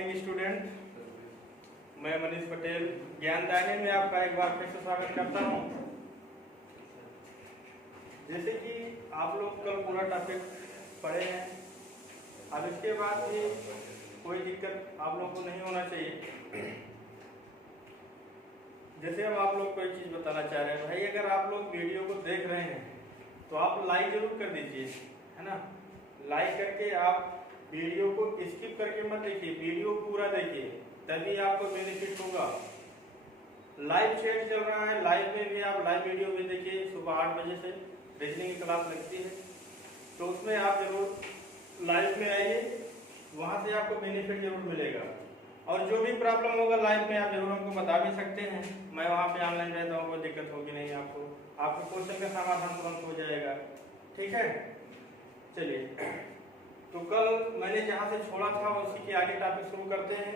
Morning student, मैं मनीष पटेल ज्ञानदायनी में आपका एक बार फिर से स्वागत करता हूँ। जैसे कि आप लोग कल पूरा टॉपिक पढ़े हैं, अब इसके बाद भी कोई दिक्कत आप लोग को नहीं होना चाहिए। जैसे अब आप लोग कोई चीज़ बताना चाह रहे हैं, भाई अगर आप लोग वीडियो को देख रहे हैं तो आप लाइक जरूर कर दीजिए, है ना। लाइक करके आप वीडियो को स्किप करके मत देखिए, वीडियो पूरा देखिए, तभी आपको बेनिफिट होगा। लाइव चैट चल रहा है, लाइव में भी आप लाइव वीडियो भी देखिए। सुबह 8 बजे से रीजनिंग की क्लास लगती है, तो उसमें आप जरूर लाइव में आइए, वहाँ से आपको बेनिफिट जरूर मिलेगा। और जो भी प्रॉब्लम होगा लाइव में आप जरूर हमको बता भी सकते हैं, मैं वहाँ पे ऑनलाइन रहता हूँ, कोई दिक्कत होगी नहीं आपको क्वेश्चन का समाधान तुरंत हो जाएगा। ठीक है, चलिए। तो कल मैंने जहाँ से छोड़ा था उसी के आगे टॉपिक शुरू करते हैं।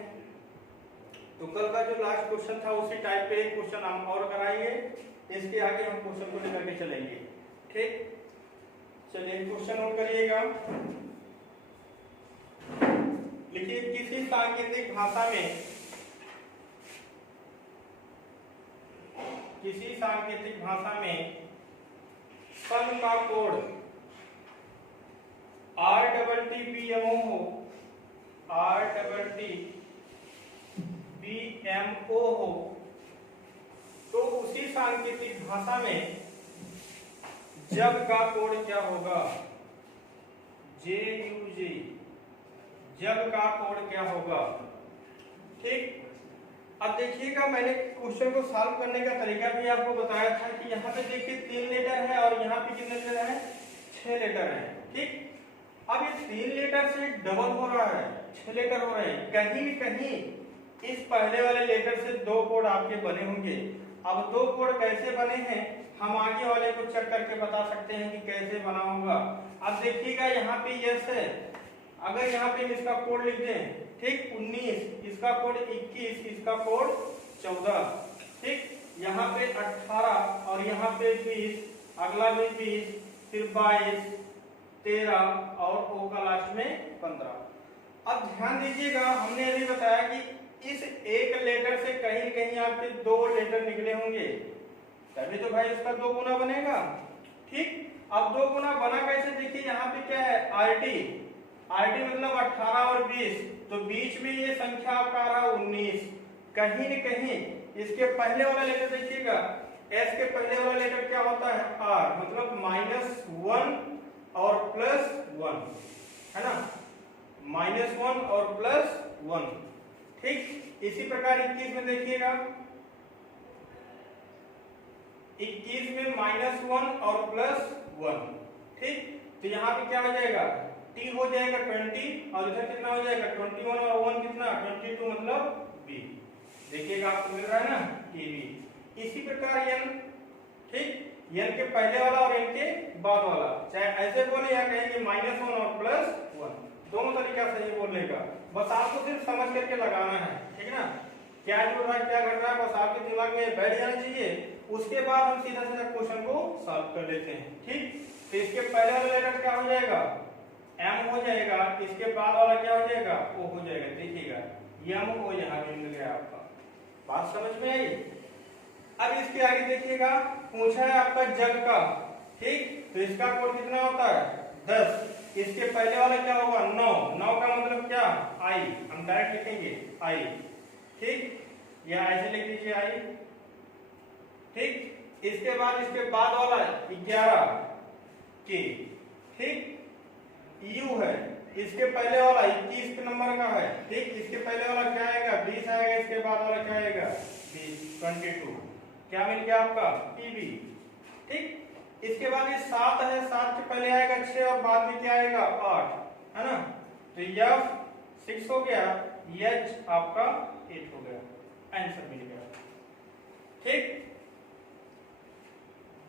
तो कल का जो लास्ट क्वेश्चन था उसी टाइप पे एक क्वेश्चन हम और कराएंगे, इसके आगे हम क्वेश्चन को लेकर के चलेंगे। ठीक, चलिए क्वेश्चन नोट करिएगा। लिखिए, किसी सांकेतिक भाषा में सन का कोड RTTPMO हो, RTTPMO हो, तो उसी सांकेतिक भाषा में जब का कोड क्या होगा? JUG, जब का कोड क्या होगा? ठीक, अब देखिएगा, मैंने क्वेश्चन को सॉल्व करने का तरीका भी आपको बताया था कि यहाँ पे देखिए 3 लेटर है और यहाँ पे कितने लेटर है? 6 लेटर है। ठीक, अब ये 3 लेटर से डबल हो रहा है, 6 लेटर हो रहे हैं। कहीं कहीं इस पहले वाले लेटर से 2 कोड आपके बने होंगे। अब 2 कोड कैसे बने हैं हम आगे वाले को चेक करके बता सकते हैं कि कैसे बना होगा। अब देखिएगा, यहाँ पे यस है, अगर यहाँ पे इसका कोड लिख दें, ठीक, 19, इसका कोड 21, इसका कोड 14, ठीक, यहाँ पे 18 और यहाँ पे 20, अगला भी 20, फिर 22, 13 और ओ का लास्ट में 15। अब ध्यान दीजिएगा, हमने अभी बताया कि इस एक लेटर से कहीं कहीं आपके 2 लेटर निकले होंगे, तभी तो भाई इसका 2 गुना बनेगा। ठीक, अब 2 गुना बना कैसे? देखिए यहाँ पे क्या है? RT मतलब 18 और 20, तो बीच में ये संख्या आपका आ रहा 19। कहीं न कहीं इसके पहले वाला लेटर देखिएगा, S के पहले वाला लेटर क्या होता है? R, मतलब -1 और +1, है ना, -1 और +1। ठीक, इसी प्रकार 21 में देखिएगा, 21 में -1 और +1। ठीक, तो यहाँ पे क्या हो जाएगा? T हो जाएगा 20 और इधर कितना हो जाएगा? 21 और 1 कितना? 22, मतलब B। देखिएगा आपको मिल रहा है ना, TB। इसी प्रकार N, ठीक, N के पहले वाला और N के बाद वाला, चाहे ऐसे बोले या कहेंगे -1 और +1, दोनों तरीका से ये बोलने का, बस आपको सिर्फ समझ करके लगाना है। ठीक है ना, क्या जुड़ रहा है क्या घट रहा है, बस आपके दिमाग में बैठ जाना चाहिए। उसके बाद हम सीधा सीधा क्वेश्चन को सॉल्व कर लेते हैं। ठीक, तो इसके पहले वाला लेटर क्या हो जाएगा? M हो जाएगा, इसके बाद वाला क्या हो जाएगा? O हो जाएगा। देखिएगा MO यहाँ पे मिल गया आपका, बात समझ में आई? अब इसके आगे देखिएगा, पूछा है आपका जग का, ठीक, तो इसका कोड कितना होता है? 10। इसके पहले वाला क्या होगा? 9 का मतलब क्या? I, हम डायरेक्ट लिखेंगे I। ठीक, या ऐसे लिख लीजिए I। ठीक, इसके बाद वाला 11 K। ठीक, U है, इसके पहले वाला 21 नंबर का है। ठीक, इसके पहले वाला क्या आएगा? 20 आएगा, इसके बाद वाला क्या आएगा? 20, 22। क्या मिल गया आपका? PB। ठीक, इसके बाद ये 7 है, 7 के पहले आएगा 6 और बाद में क्या आएगा? 8, है ना, तो F 6 हो गया, H आपका 8 हो गया, आंसर मिल गया। ठीक,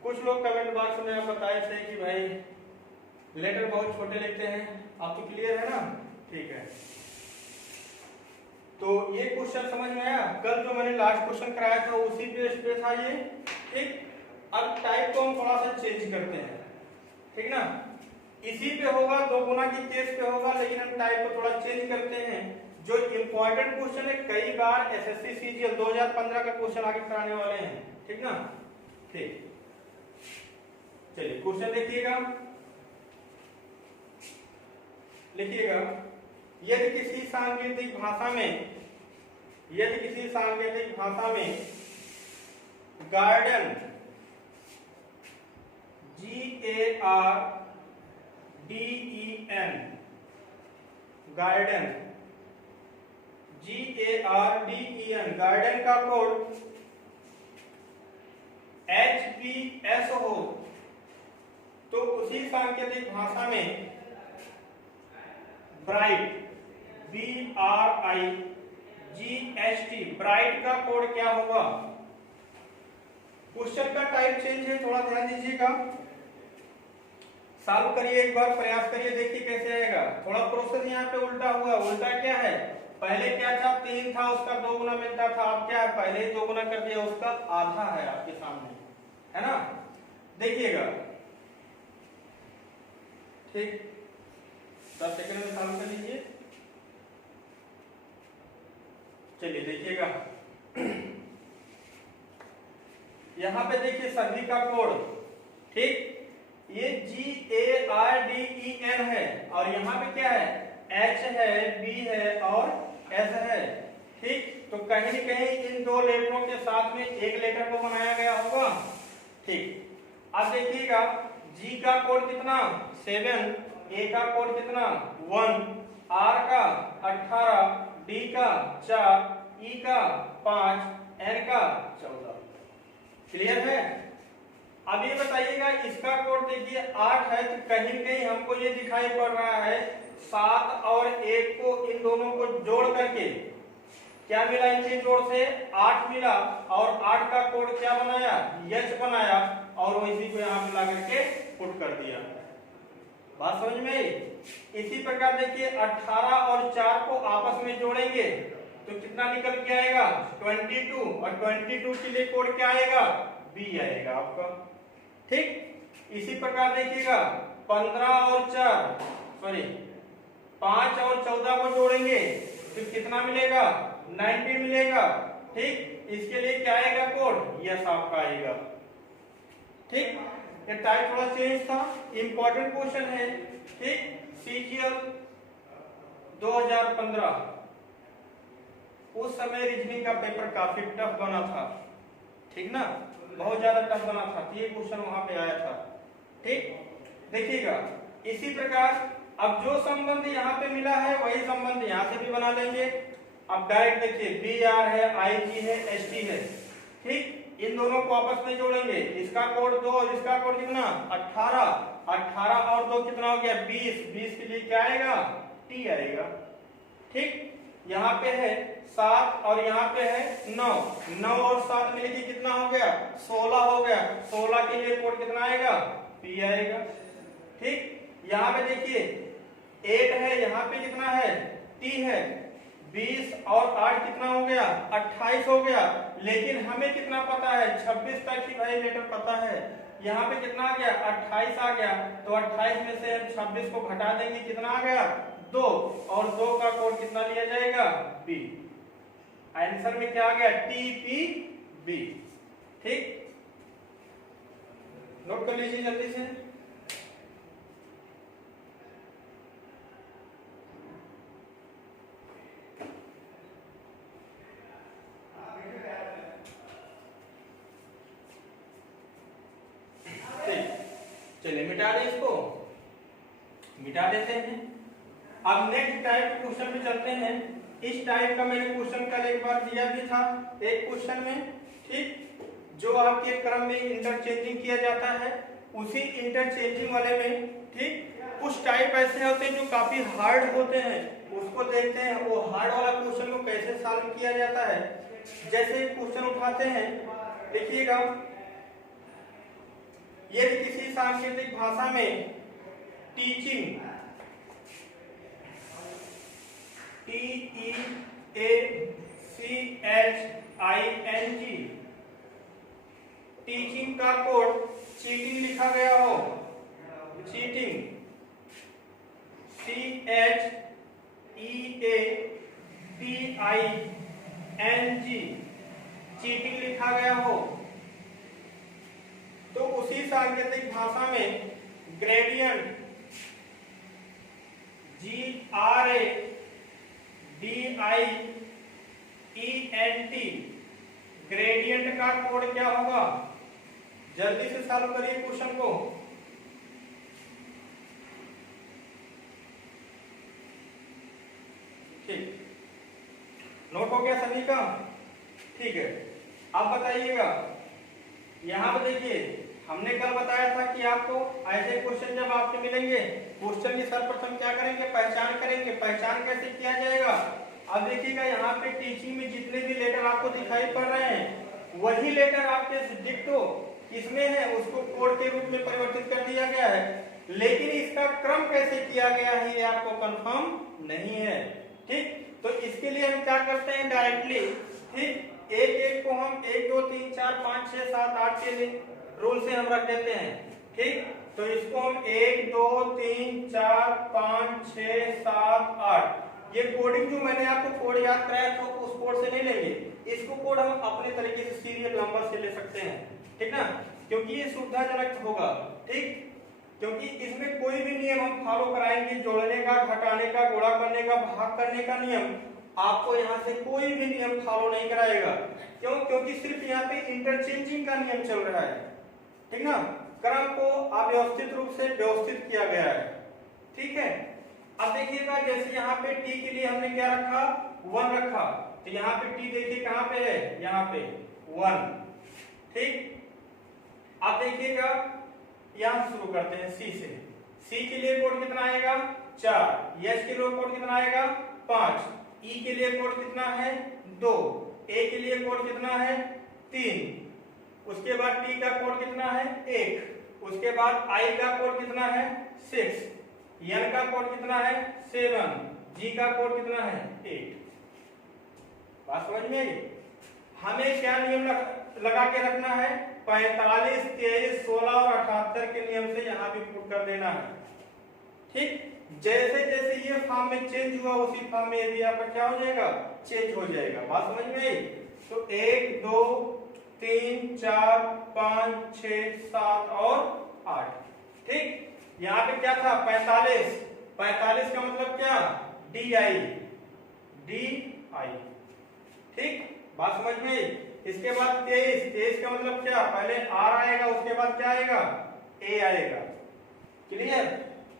कुछ लोग कमेंट बॉक्स में आप बताए थे कि भाई लेटर बहुत छोटे लिखते हैं, आप तो क्लियर है ना? ठीक है, तो ये क्वेश्चन समझ में आया? कल जो मैंने लास्ट क्वेश्चन कराया था उसी पे था ये। ठीक, अब टाइप को हम थोड़ा सा चेंज करते हैं, ठीक ना, इसी पे होगा, 2 गुना की केस पे होगा, लेकिन हम टाइप को थोड़ा चेंज करते हैं। जो इंपॉर्टेंट क्वेश्चन है, कई बार एसएससी सीजीएल 2015 का क्वेश्चन आगे कराने वाले हैं, ठीक ना। ठीक, चलिए क्वेश्चन देखिएगा, लिखिएगा। यदि किसी सांकेतिक भाषा में गार्डन GARDEN गार्डन का कोड HBS हो, तो उसी सांकेतिक भाषा में ब्राइट BRIGHT ब्राइट का कोड क्या होगा। क्वेश्चन का टाइप चेंज है, थोड़ा ध्यान दीजिएगा। सॉल्व करिए, एक बार प्रयास करिए, देखिए कैसे आएगा। थोड़ा प्रोसेस यहाँ पे उल्टा हुआ। उल्टा क्या है, पहले क्या था, 3 था, उसका 2 गुना मिलता था। अब क्या है, पहले ही 2 गुना कर दिया, उसका आधा है आपके सामने, है ना। देखिएगा, ठीक, 10 सेकंड में सॉल्व कर लीजिए। चलिए देखिएगा, यहाँ पे देखिए सभी का कोड, ठीक, ये GARDEN है और यहाँ पे क्या है, H है, B है और S है, ठीक। तो कहीं न कहीं इन दो लेटरों के साथ में एक लेटर को बनाया गया होगा, ठीक। अब देखिएगा, G का कोड कितना 7, A का कोड कितना 1, R का 18, D का 4, E का 5, N का 14। क्लियर है। अब ये बताइएगा, इसका कोड देखिए 8 है, तो कहीं कहीं हमको ये दिखाई पड़ रहा है 7 और 1 को, इन दोनों को जोड़ करके क्या मिला, इनके जोड़ से 8 मिला और 8 का कोड क्या बनाया, H बनाया और वो इसी को यहाँ मिला करके पुट कर दिया। बात समझ में आई। इसी प्रकार देखिए 18 और 4 को आपस में जोड़ेंगे तो कितना निकल के आएगा 22, और 22 के लिए कोड क्या आएगा, B आएगा आपका, ठीक। इसी प्रकार देखिएगा 5 और 14 को जोड़ेंगे तो कितना मिलेगा, 90 मिलेगा, ठीक। इसके लिए क्या आएगा कोड, यस आपका आएगा, ठीक। ये टाइप थोड़ा चेंज था, इंपॉर्टेंट क्वेश्चन है, ठीक। सीजीएल 2015, उस समय रीजनिंग का पेपर काफी टफ बना था, ठीक ना, बहुत ज्यादा टफ बना था, तो ये क्वेश्चन वहां पे आया था, ठीक। देखिएगा, इसी प्रकार अब जो संबंध यहाँ पे मिला है वही संबंध यहाँ से भी बना लेंगे। अब डायरेक्ट देखिए BR है, IG है, ST है, ठीक। इन दोनों को आपस में जोड़ेंगे, इसका कोड 2 और इसका कोड कितना 18, 18 और 2 कितना हो गया 20, 20 के लिए क्या आएगा, T आएगा, ठीक। यहाँ पे है 7 और यहाँ पे है 9, 9 और 7 मिलके कितना हो गया 16 हो गया, 16 के लिए कोड कितना आएगा, P आएगा, ठीक। यहाँ पे देखिए 8 है, यहाँ पे कितना है T है, 20 और 8 कितना हो गया 28 हो गया, लेकिन हमें कितना पता है 26 तक ही भाई लेटर पता है। यहाँ पे कितना आ गया 28 आ गया, तो 28 में से हम 26 को घटा देंगे, कितना आ गया 2, और 2 का कोड कितना लिया जाएगा B। आंसर में क्या आ गया TPB, ठीक। नोट कर लीजिए जल्दी से। चलिए मिटा दें, इसको मिटा देते हैं। अब नेक्स्ट टाइप क्वेश्चन पे चलते हैं। इस टाइप का मैंने क्वेश्चन कल एक बार दिया भी था एक क्वेश्चन में, ठीक, जो आपके क्रम में इंटरचेंजिंग किया जाता है, उसी इंटरचेंजिंग वाले में, ठीक, कुछ टाइप ऐसे होते हैं जो काफी हार्ड होते हैं, उसको देखते हैं वो हार्ड वाला क्वेश्चन को कैसे सॉल्व किया जाता है। जैसे क्वेश्चन उठाते हैं, देखिएगा, यदि किसी सांकेतिक भाषा में टीचिंग TEACHING टीचिंग का कोड चीटिंग लिखा गया हो, चीटिंग CHEATING TING चीटिंग लिखा गया हो, तो उसी सांकेतिक भाषा में ग्रेडियंट GRADIENT ग्रेडियंट का कोड क्या होगा? जल्दी से सॉल्व करिए क्वेश्चन को। ठीक, नोट हो गया सभी का? ठीक है, अब बताइएगा, यहाँ पे देखिए हमने कल बताया था कि आपको ऐसे क्वेश्चन जब आपके मिलेंगे, क्वेश्चन की सर्वप्रथम क्या करेंगे? पहचान करेंगे। पहचान कैसे किया जाएगा? अब देखिएगा यहाँ पे टीचिंग में जितने भी लेटर आपको दिखाई पड़ रहे हैं, वही लेटर आपके डिक्टो किसमें है, उसको कोड के रूप में परिवर्तित कर दिया गया है, लेकिन इसका क्रम कैसे किया गया है ये आपको कंफर्म नहीं है। ठीक, तो इसके लिए हम क्या करते हैं? डायरेक्टली, ठीक, एक एक को हम 1 2 3 4 5 6 7 8 के रूल से हम रख देते हैं। ठीक, तो इसको हम 1 2 3 4 5 6 7 8, ये कोडिंग जो मैंने आपको कोड याद कराया था उस कोड से नहीं लेंगे, इसको कोड हम अपने तरीके से सीरियल नंबर से ले सकते हैं। ठीक ना, क्योंकि ये सुविधाजनक होगा। ठीक, क्योंकि इसमें कोई भी नियम हम फॉलो कराएंगे, जोड़ने का, घटाने का, गुणा करने का, भाग करने का नियम, आपको यहाँ से कोई भी नियम फॉलो नहीं कराएगा। क्यों? क्योंकि सिर्फ यहाँ पे इंटरचेंजिंग का नियम चल रहा है। ठीक ना, क्रम को अव्यवस्थित रूप से व्यवस्थित किया गया है। ठीक है, अब देखिएगा जैसे यहाँ पे टी के लिए हमने क्या रखा? 1 रखा, तो यहाँ पे टी देखिए कहाँ पे है? यहाँ पे 1। ठीक, अब देखिएगा यहाँ शुरू करते हैं सी से। सी के लिए कोड कितना आएगा? 4। एस के लिए कोड कितना आएगा? 5। ई के लिए कोड कितना है? 2। ए के लिए कोड कितना है? 3। उसके बाद टी का कोड कितना है? 1। उसके बाद आई का कोड कितना है? 6। एन का कोड कितना है? 7। जी का कोड कितना है? 8। बात समझ में आई? हमें क्या नियम लगा के रखना है? 45, 23, 16 और 78 के नियम से यहाँ भी पुट कर देना है। ठीक, जैसे जैसे ये फॉर्म में चेंज हुआ उसी फॉर्म में ये भी आपका क्या हो जाएगा? चेंज हो जाएगा। बात समझ में आई? तो 1 2 3 4 5 6 7 और 8। ठीक, यहाँ पे क्या था? 45। 45 का मतलब क्या? DI। ठीक, बात समझ में आई? इसके बाद 23। 23 का मतलब क्या? पहले R आएगा, उसके बाद क्या आएगा? A आएगा। क्लियर?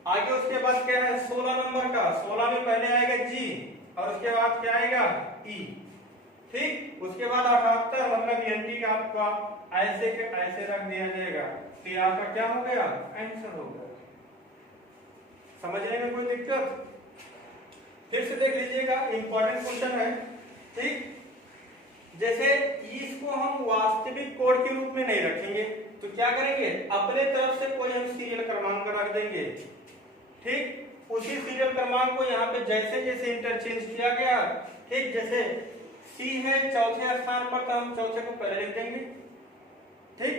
आगे उसके बाद क्या है? 16 नंबर का, 16 में पहले आएगा G और उसके बाद क्या आएगा? E। ठीक, उसके बाद 78 मतलब NT का आपका ऐसे के ऐसे रख दिया जाएगा, तो ये आपका क्या हो गया? आंसर हो गया। समझने में कोई दिक्कत? फिर से देख लीजिएगा, इंपॉर्टेंट क्वेश्चन है। ठीक, जैसे इसको हम वास्तविक कोड के रूप में नहीं रखेंगे, तो क्या करेंगे? अपने तरफ से कोई हम सीरियल क्रमांक रख देंगे। ठीक, उसी सीरियल क्रमांक को यहाँ पे जैसे जैसे इंटरचेंज किया गया, ठीक, जैसे C है चौथे स्थान पर, तो हम चौथे को पहले लिख देंगे। ठीक,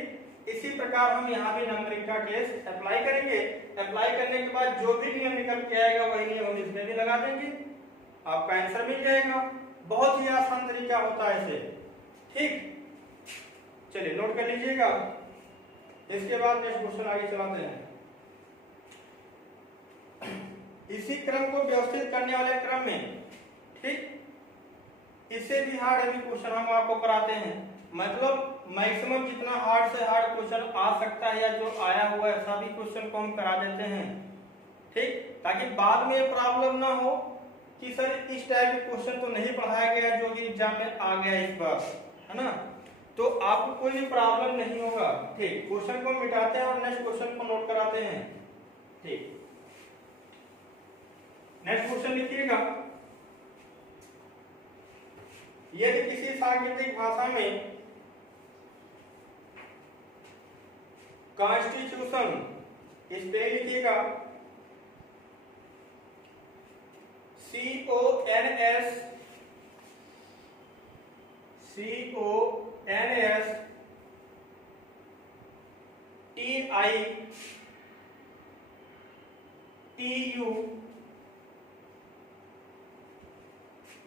इसी प्रकार हम यहाँ भी नंबरिंग का केस अप्लाई करेंगे। अप्लाई करने के बाद जो भी नियम निकल के आएगा वही नियम हम इसमें भी लगा देंगे, आपका आंसर मिल जाएगा। बहुत ही आसान तरीका होता है इसे। ठीक, चलिए नोट कर लीजिएगा। इसके बाद नेक्स्ट क्वेश्चन आगे चलाते हैं। इसी क्रम को व्यवस्थित करने वाले क्रम में, ठीक, इससे भी हार्ड अभी क्वेश्चन हम आपको कराते हैं। मतलब मैक्सिमम जितना हार्ड से हार्ड क्वेश्चन आ सकता है या जो आया हुआ है सभी क्वेश्चन को हम करा देते हैं। ठीक, ताकि बाद में प्रॉब्लम ना हो कि सर इस टाइप के क्वेश्चन तो नहीं पढ़ाया गया जो कि एग्जाम में आ गया इस बार, है ना, तो आपको कोई भी प्रॉब्लम नहीं होगा। ठीक, क्वेश्चन को मिटाते हैं और नेक्स्ट क्वेश्चन को नोट कराते हैं। ठीक, नेक्स्ट क्वेश्चन लिखिएगा। यदि किसी सांकेतिक भाषा में कॉन्स्टिट्यूशन, इस पे लिखिएगा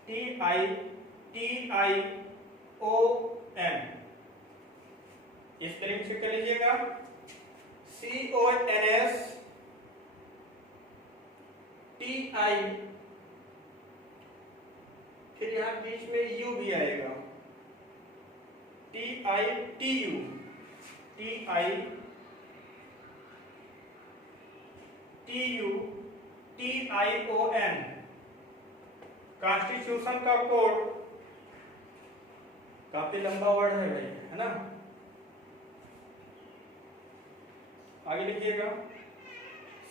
TITION, स्पेलिंग चेक कर लीजिएगा। CONS TI, फिर यहां बीच में U भी आएगा, TITU TION। कॉन्स्टिट्यूशन का कोड काफी लंबा वर्ड है भाई, है ना। आगे लिखिएगा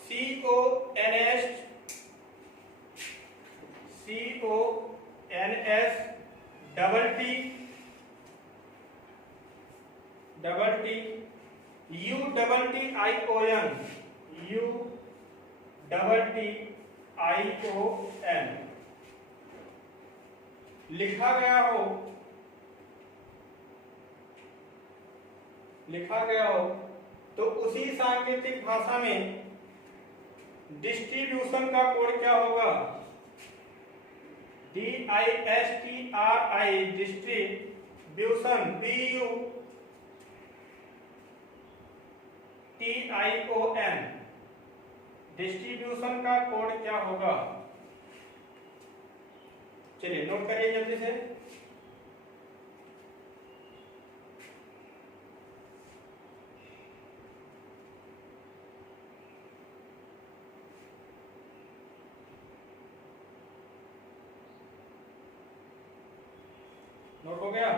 CONS UTTION लिखा गया हो तो उसी सांकेतिक भाषा में डिस्ट्रीब्यूशन का कोड क्या होगा? DISTRI, डिस्ट्रीब्यूशन, BUTION, डिस्ट्रीब्यूशन का कोड क्या होगा? चलिए नोट करिए जल्दी से। नोट हो गया?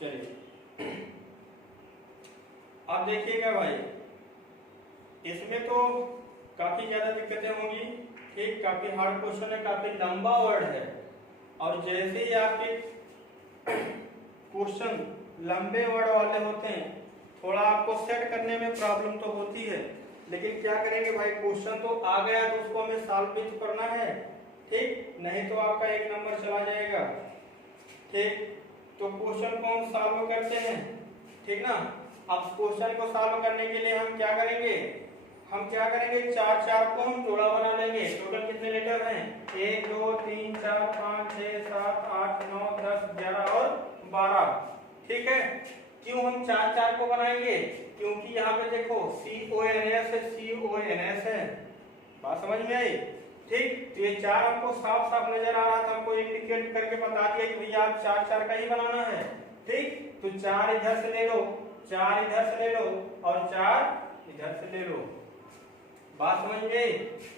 चलिए अब देखिएगा भाई, इसमें तो काफी ज्यादा दिक्कतें होंगी, ठीक, काफी हार्ड क्वेश्चन है, काफी लंबा वर्ड है, और जैसे ही आपके क्वेश्चन लंबे वर्ड वाले होते हैं थोड़ा आपको सेट करने में प्रॉब्लम तो होती है, लेकिन क्या करेंगे भाई, क्वेश्चन तो आ गया तो उसको हमें सॉल्व भी तो करना है, ठीक, नहीं तो आपका 1 नंबर चला जाएगा, ठीक। तो क्वेश्चन को हम सॉल्व करते हैं, ठीक ना। अब क्वेश्चन को सॉल्व करने के लिए हम क्या करेंगे, 4 को हम जोड़ा बना लेंगे। टोटल कितने लेटर हैं? 1 2 3 4 5 6 7 8 9 10 11 और 12, ठीक है। क्यों हम 4 को बनाएंगे? क्योंकि यहाँ पे देखो CONS है, बात समझ में आई, ठीक। तो ये 4 हमको साफ साफ नजर आ रहा था, हमको इंडिकेट करके बता दिया कि भैया आप 4 का ही बनाना है, ठीक। तो 4 इधर से ले लो, 4 इधर से ले लो और 4 इधर से ले लो, बात समझ गई।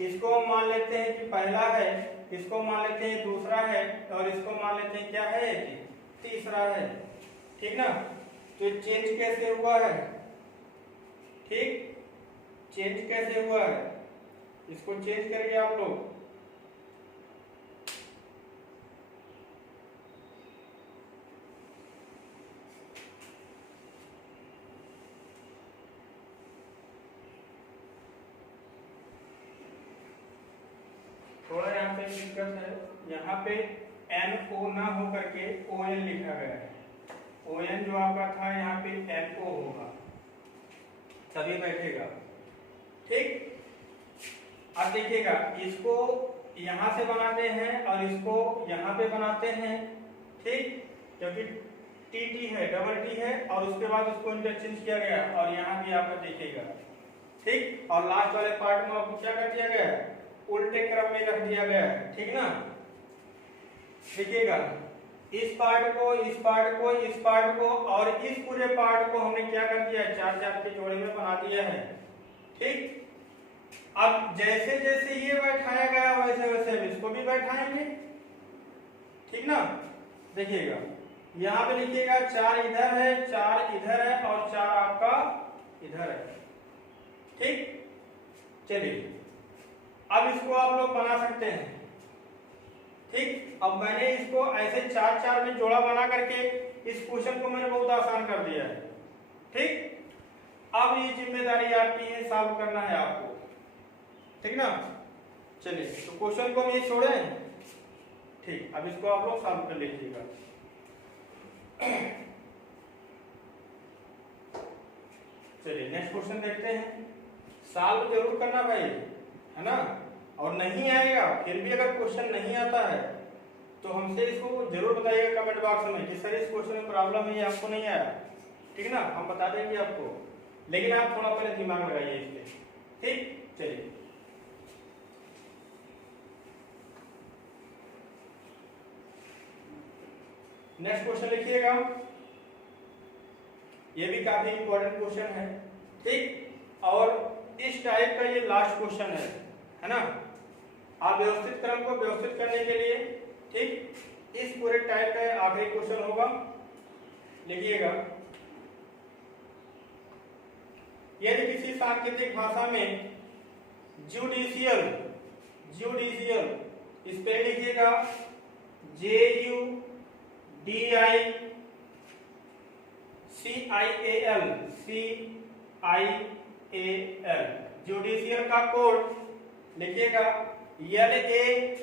इसको हम मान लेते हैं कि पहला है, इसको मान लेते हैं दूसरा है, और इसको मान लेते हैं क्या है कि तीसरा है, ठीक ना। तो चेंज कैसे हुआ है, ठीक, चेंज कैसे हुआ है, इसको चेंज करिए आप लोग। थोड़ा यहाँ पे दिक्कत है, यहाँ पे NO ना हो करके ON लिखा गया है। ON जो आपका था यहाँ पे NO होगा, तभी बैठेगा, ठीक। अब देखिएगा, इसको यहाँ से बनाते हैं और इसको यहाँ पे बनाते हैं, ठीक, क्योंकि TT है, डबल T है, और उसके बाद उसको इंटरचेंज किया गया, और यहाँ भी आपका देखिएगा, ठीक। और लास्ट वाले पार्ट में आपको क्या कर दिया गया है, उल्टे क्रम में रख दिया गया है, ठीक ना। देखिएगा, इस पार्ट को, इस पार्ट को, इस पार्ट को और इस पूरे पार्ट को हमने क्या कर दिया है, 4 के जोड़े में बना दिया है, ठीक। अब जैसे जैसे ये बैठाया गया वैसे वैसे हम इसको भी बैठाएंगे, ठीक ना। देखिएगा, यहाँ पे लिखिएगा 4 इधर है, 4 इधर है और 4 आपका इधर है, ठीक। चलिए अब इसको आप लोग बना सकते हैं, ठीक। अब मैंने इसको ऐसे 4 में जोड़ा बना करके इस क्वेश्चन को मैंने बहुत आसान कर दिया है, ठीक। अब ये जिम्मेदारी आपकी है, सॉल्व करना है आपको, ठीक ना। चलिए तो क्वेश्चन को हम ये छोड़ें, ठीक। अब इसको आप लोग सॉल्व कर लीजिएगा। चलिए नेक्स्ट क्वेश्चन देखते हैं। सॉल्व जरूर करना भाई, है ना। और नहीं आएगा, फिर भी अगर क्वेश्चन नहीं आता है तो हमसे इसको जरूर बताइएगा कमेंट बॉक्स में कि सर इस क्वेश्चन में प्रॉब्लम है, आपको नहीं आया, ठीक है ना, हम बता देंगे आपको, लेकिन आप थोड़ा पहले दिमाग लगाइए इस पे, ठीक। चलिए नेक्स्ट क्वेश्चन लिखिएगा, ये भी काफी इंपॉर्टेंट क्वेश्चन है, ठीक। और इस टाइप का ये लास्ट क्वेश्चन है ना। आप व्यवस्थित क्रम को व्यवस्थित करने के लिए, ठीक, इस पूरे टाइप का आखिरी क्वेश्चन होगा, लिखिएगा। यदि किसी सांकेतिक भाषा में जुडिशियल, जुडिशियल इस पे लिखिएगा JUDICIAL, CIAL, जुडिशियल का कोड लिखिएगा LAUJIC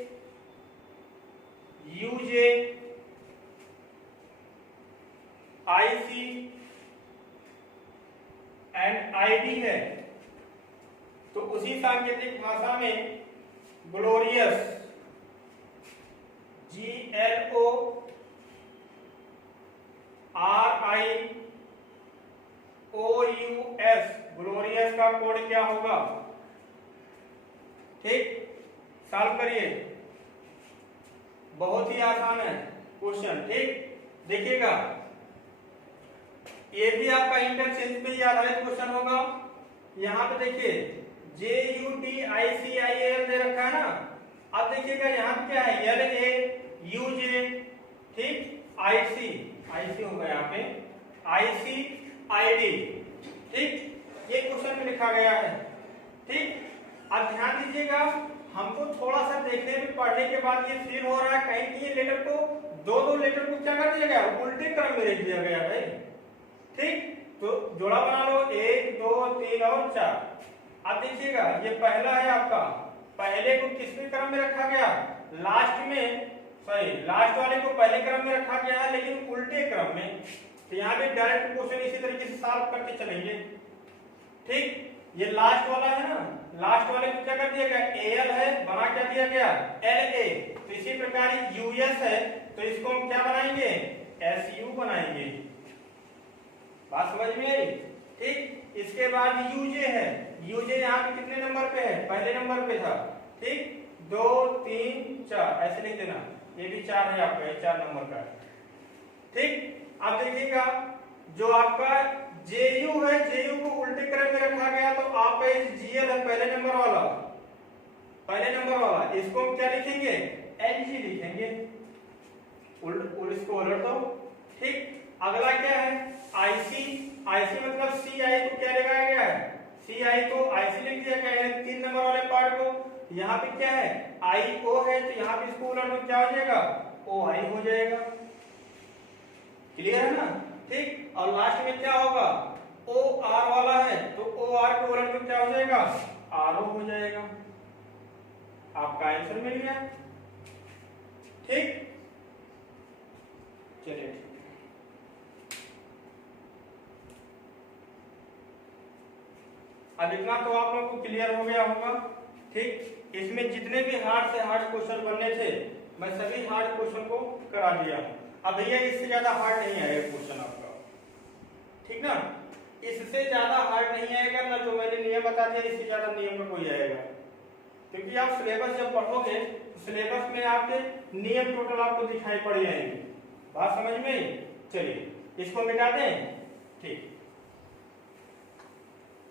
एंड ID है, तो उसी सांकेतिक भाषा में ग्लोरियस GLORIOUS, ग्लोरियस का कोड क्या होगा, ठीक। सॉल्व करिए, बहुत ही आसान है क्वेश्चन, ठीक। देखिएगा ये भी आपका इंटरचेंज पे आधारित क्वेश्चन होगा। यहाँ पे देखिए JUDICIAL दे रखा है ना, अब देखिएगा यहाँ पे क्या है LAUJ, ठीक, IC होगा यहाँ पे ICID, ठीक, ये क्वेश्चन में लिखा गया है, ठीक। अब ध्यान दीजिएगा, हमको थोड़ा सा देखने में पढ़ने के बाद ये फील हो रहा है कहीं कि ये लेटर को दो लेटर को क्या कर दिया गया, उल्टे क्रम में लिख दिया गया भाई, ठीक। तो जोड़ा बना लो 1 2 3 और 4। अब देखिएगा ये पहला है आपका, पहले को किसमें क्रम में रखा गया, लास्ट में, सॉरी लास्ट वाले को पहले क्रम में रखा गया है लेकिन उल्टे क्रम में। तो यहाँ पे डायरेक्ट क्वेश्चन इसी तरीके से सॉल्व करके चलेंगे, ठीक। ये लास्ट वाला है ना, लास्ट वाले को क्या कर दिया गया, AL है, बना क्या दिया गया LA। तो इसी प्रकार US है, तो इसको हम क्या बनाएंगे, SU बनाएंगे। बात समझ में आई, ठीक। इसके बाद UJ है, UJ यहाँ पे कितने नंबर पे है, पहले नंबर पे था, ठीक, 2 3 4 ऐसे लिख देना, ये भी 4 है आपका, ये 4 नंबर का, ठीक। अब देखिएगा जो आपका JU है, JU को उल्टे क्रम में रखा गया, तो आपका ये GL है पहले नंबर वाला, इसको हम क्या लिखेंगे, LG लिखेंगे, इसको उलट दो, ठीक। अगला क्या है IC मतलब CI को क्या लगाया गया है, CI को IC लिख दिया गया है 3 नंबर वाले पार्ट को। यहाँ पे क्या है IO है, तो यहाँ पे इसको उलट दो, क्या हो जाएगा, OI हो जाएगा, क्लियर है ना, ठीक। और लास्ट में क्या होगा, OR वाला है, तो OR को उलट दो, क्या हो जाएगा, RO हो जाएगा। आपका आंसर मिल गया, ठीक। चलिए अब इतना तो आप लोगों को क्लियर हो गया होगा, ठीक। इसमें जितने भी हार्ड से हार्ड क्वेश्चन बनने थे, मैं सभी हार्ड क्वेश्चन को करा दिया हूं। अब भैया इससे ज्यादा हार्ड नहीं आएगा क्वेश्चन आपका, ठीक ना, इससे ज्यादा हार्ड नहीं आएगा ना, जो मैंने नियम बता दिया इससे ज्यादा नियम का कोई आएगा, क्योंकि आप सिलेबस जब पढ़ोगे तो सिलेबस में आपके नियम टोटल आपको दिखाई पड़ जाएंगे। बात समझ में, चलिए इसको मिटा दें, ठीक।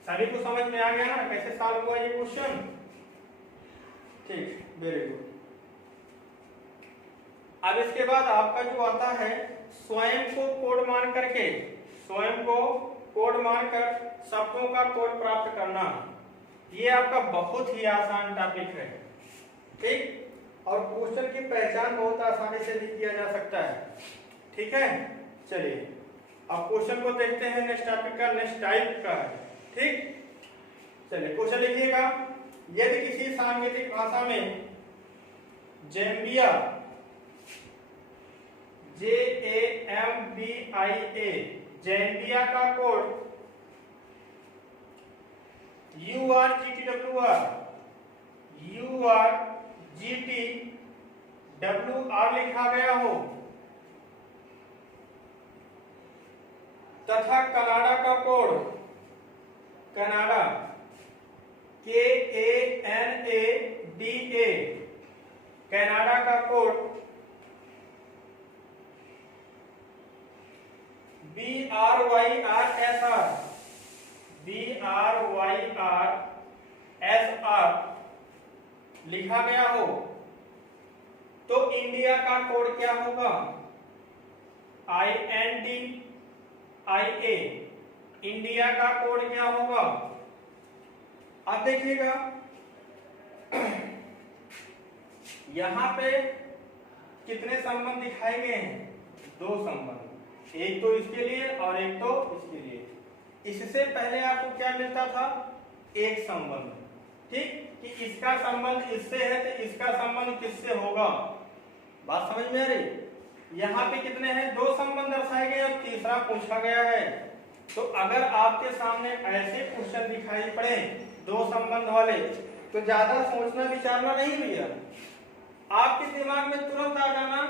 सभी को समझ में आ गया ना कैसे सॉल्व हुआ ये क्वेश्चन, ठीक, वेरी गुड। अब इसके बाद आपका जो आता है स्वयं को कोड मान करके, स्वयं को कोड मानकर शब्दों का कोड प्राप्त करना, ये आपका बहुत ही आसान टॉपिक है, ठीक। और क्वेश्चन की पहचान बहुत आसानी से भी किया जा सकता है, ठीक है। चलिए अब क्वेश्चन को देखते हैं, नेक्स्ट टॉपिक का नेक्स्ट टाइप का है, ठीक। चलिए क्वेश्चन लिखिएगा, यदि किसी सांकेतिक भाषा में जैम्बिया JAMBIA जैम्बिया का कोड URGTWR URGTWR WR लिखा गया हो तथा कनाडा का कोड कनाडा KANADA कनाडा का कोड BRYRSR लिखा गया हो तो इंडिया का कोड क्या होगा? INDIA इंडिया का कोड क्या होगा? अब देखिएगा यहां पे कितने संबंध दिखाए गए हैं? 2 संबंध, एक तो इसके लिए और एक तो इसके लिए। इससे पहले आपको क्या मिलता था? एक संबंध, ठीक, कि इसका संबंध इससे है तो इसका संबंध किससे होगा। बात समझ में आ रही? यहाँ पे कितने हैं? 2 संबंध दर्शाए गए और तीसरा पूछा गया है। तो अगर आपके सामने ऐसे क्वेश्चन दिखाई पड़े 2 संबंध वाले तो ज्यादा सोचना विचारना नहीं भैया, आपके दिमाग में तुरंत आ जाना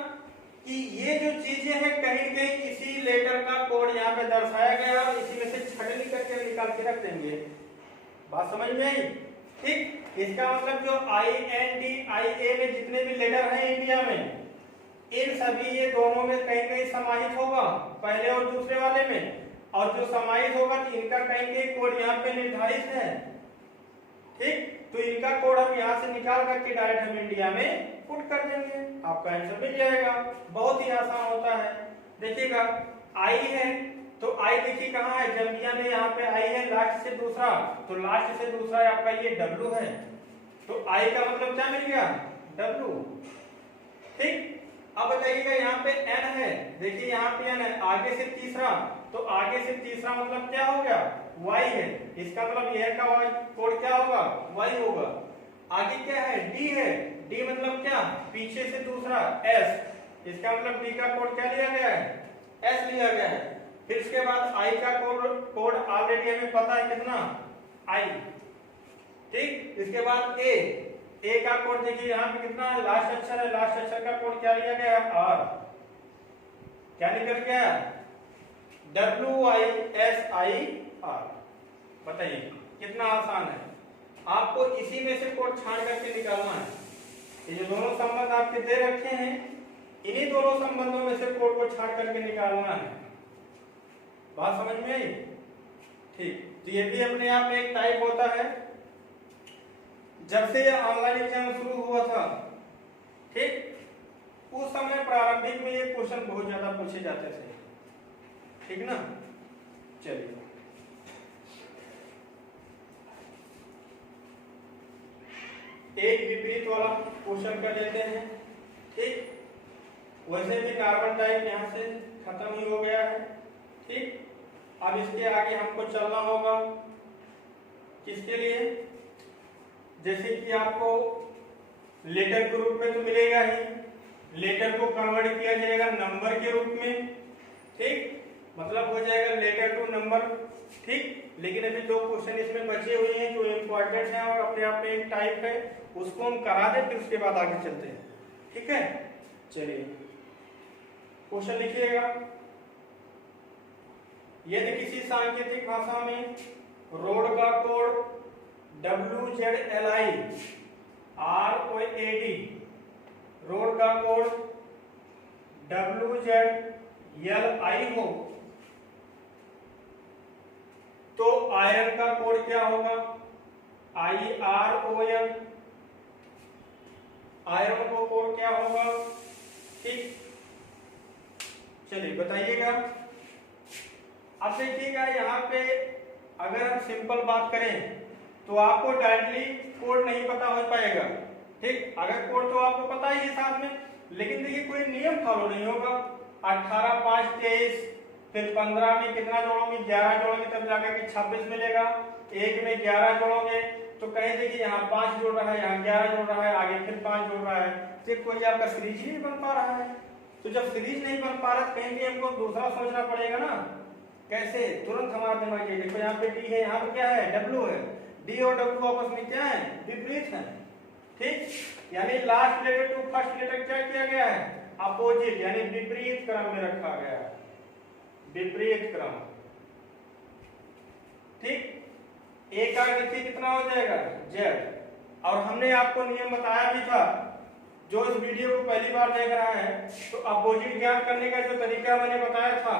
कि ये जो चीजें हैं कहीं कहीं इसी लेटर का कोड यहाँ पे दर्शाया गया और इसी में से छटनी करके निकाल के रख देंगे। बात समझ में आई? ठीक, इसका मतलब जो INDIA में जितने भी लेटर हैं इंडिया में, इन सभी ये दोनों में कहीं कहीं समाहित होगा, पहले और दूसरे वाले में, और जो समाहित होगा तो इनका कहीं कहीं कोड यहाँ पे निर्धारित है। ठीक, तो इनका कोड हम यहाँ से निकाल करके डायरेक्ट हम इंडिया में पुट कर देंगे, आपका आंसर मिल जाएगा। बहुत ही आसान होता है। देखिएगा आई है तो आई देखिए कहाँ है? जल्दिया में यहाँ पे आई है लास्ट से दूसरा, तो लास्ट से दूसरा आपका ये W है, तो आई का मतलब क्या मिल गया? W। ठीक, अब बताइएगा यहाँ पे N है, देखिए यहाँ पे N है, आगे से तीसरा, तो आगे से तीसरा मतलब क्या हो गया? Y है, इसका मतलब यह का कोड क्या होगा? Y होगा। आगे क्या है? D है, D मतलब क्या? पीछे से दूसरा S, इसका मतलब D का कोड क्या लिया गया है? S लिया गया है। फिर इसके बाद I का कोड ऑलरेडी हमें पता है कितना? I। ठीक, इसके बाद A का कोड देखिए यहाँ पे कितना है? लास्ट अक्षर है, लास्ट अक्षर का कोड क्या लिया गया है? R। क्या निकल गया? WYSIR। बताइए कितना आसान है। आपको इसी में से कोड छांट करके निकालना है। ये जो दोनों संबंध आपके दे रखे हैं, इन्हीं दोनों संबंधों में से कोड को छांट करके निकालना है। बात समझ में आई? ठीक, तो ये भी अपने आप में एक टाइप होता है। जब से ये ऑनलाइन एग्जाम शुरू हुआ था, ठीक, उस समय प्रारंभिक में ये क्वेश्चन बहुत ज्यादा पूछे जाते थे, ठीक ना। चलिए एक विपरीत वाला क्वेश्चन कर लेते हैं। ठीक, वैसे भी कार्बन टाइप यहाँ से खत्म ही हो गया है। ठीक, अब इसके आगे हमको चलना होगा किसके लिए? जैसे कि आपको लेटर के रूप में तो मिलेगा ही, लेटर को कन्वर्ट किया जाएगा नंबर के रूप में। ठीक, मतलब हो जाएगा लेटर टू नंबर। ठीक, लेकिन अभी 2 क्वेश्चन इसमें बचे हुए हैं जो इम्पोर्टेंट है और अपने आप में एक टाइप है, उसको हम करा दें फिर उसके बाद आगे चलते हैं। ठीक है, चलिए क्वेश्चन लिखिएगा। यदि किसी सांकेतिक भाषा में रोड का कोड WZLI ROAD, रोड का कोड WZLI हो तो आयरन का कोड क्या होगा? IRON। आयरन का कोड क्या होगा? ठीक, चलिए बताइएगा। अब देखिएगा यहाँ पे अगर हम सिंपल बात करें तो आपको डायरेक्टली कोड नहीं पता हो पाएगा। ठीक, अगर कोड तो आपको पता ही है साथ में, लेकिन देखिए कोई नियम फॉलो नहीं होगा। 18, 5, 23, फिर 15 में कितना जोड़ोगे? 11 जोड़ोगे तब जाकर के 26 मिलेगा। 1 में 11 जोड़ोगे तो कहीं देखिए यहाँ 5 जोड़ रहा है, यहाँ 11 जोड़ रहा है, आगे फिर 5 जोड़ रहा है, तो कोई आपका सीरीज ही नहीं बन पा रहा है। तो जब सीरीज नहीं बन पा रहा कहीं भी हमको दूसरा सोचना पड़ेगा ना। कैसे? तुरंत हमारा दिमाग ये देखो, यहाँ पे D है, यहाँ पे क्या है? W है। D और W आपस में क्या है? विपरीत है। ठीक, यानी last letter to first letter क्या किया गया है, अपोजिट यानी विपरीत क्रम में रखा गया है, विपरीत क्रम। ठीक, एक का देखिए कितना हो जाएगा जेड। और हमने आपको नियम बताया भी था, जो इस वीडियो को पहली बार देख रहा है तो अपोजिट ज्ञात करने का जो तरीका मैंने बताया था,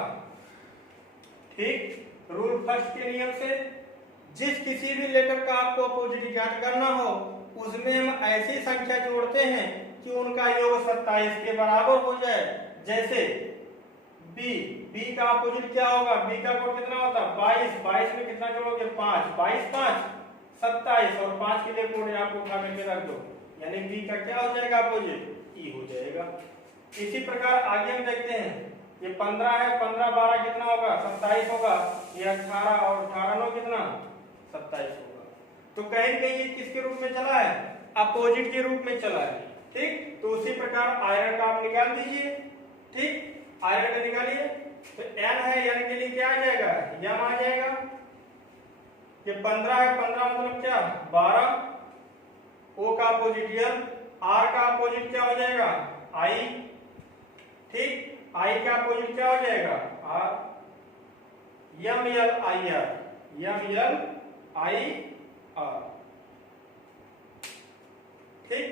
ठीक, रूल फर्स्ट के नियम से जिस किसी भी लेटर का आपको अपोजिट ज्ञात करना हो उसमें हम ऐसी संख्या जोड़ते हैं कि उनका योग 27 के बराबर हो जाए। जैसे बी, बी का अपोजिट क्या होगा, बी का कोड कितना होता है 22, 22 में कितना जोड़ोगे 5, 22 5 27 और 5 के लिए कोड आपको उठा करके रख दो, यानी बी का क्या हो जाएगा अपोजिट ई हो जाएगा। इसी प्रकार आगे हम देखते हैं, ये 15 है, 15 12 कितना होगा 27 होगा, ये 18 और 18 9 कितना 27 होगा। तो कहीं कहीं ये किसके रूप में चला है, अपोजिट के रूप में चला है। ठीक, तो उसी प्रकार आयरन का आप निकाल दीजिए। ठीक, आयरन का निकालिए तो n है, यानी के लिए क्या आ जाएगा यम आ जाएगा। ये 15 है, 15 मतलब क्या 12, O का अपोजिट यल, R का अपोजिट क्या हो जाएगा I। ठीक, I का अपोजिट क्या हो जाएगा R, M L I R, M L I R. ठीक,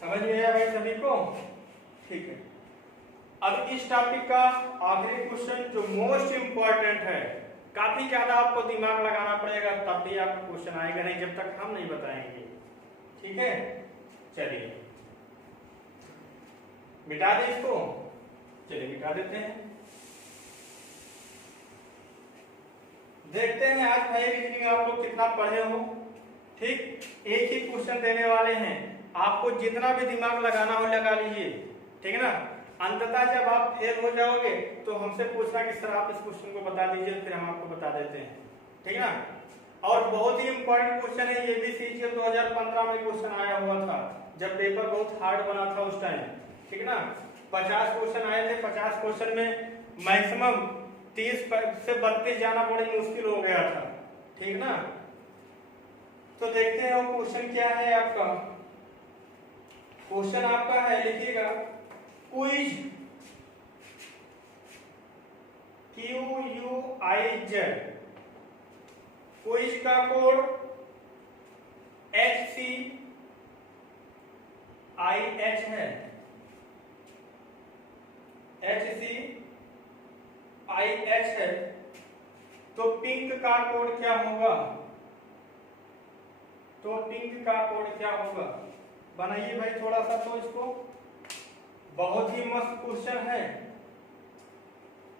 समझ में आया भाई सभी को। ठीक है, अब इस टॉपिक का आखिरी क्वेश्चन जो मोस्ट इंपॉर्टेंट है, काफी ज्यादा आपको दिमाग लगाना पड़ेगा तब भी आपको क्वेश्चन आएगा नहीं जब तक हम नहीं बताएंगे। ठीक है, चलिए मिटा दे इसको, चलिए मिटा देते हैं। देखते हैं आज भाई रीजनिंग आप लोग कितना पढ़े हो। ठीक, एक ही क्वेश्चन देने वाले हैं, आपको जितना भी दिमाग लगाना हो लगा लीजिए। ठीक है ना, अंततः जब आप फेल हो जाओगे तो हमसे पूछना कि सर आप इस क्वेश्चन को बता दीजिए, फिर हम आपको बता देते हैं। ठीक है ना, और बहुत ही इंपॉर्टेंट क्वेश्चन है, ये भी सीजीएल 2015 में क्वेश्चन आया हुआ था जब पेपर बहुत हार्ड बना था उस टाइम। ठीक है ना, 50 क्वेश्चन आए थे, 50 क्वेश्चन में मैक्सिमम 30 से 32 जाना बड़ी मुश्किल हो गया था। ठीक ना, तो देखते हैं वो क्वेश्चन क्या है आपका। क्वेश्चन आपका है, लिखिएगा क्विज QUIZ, क्विज का कोड HCIH है, HCIH है। तो पिंक का कोड क्या होगा, तो पिंक का कोड क्या होगा, बनाइए भाई थोड़ा सा। तो इसको बहुत ही मस्त क्वेश्चन है।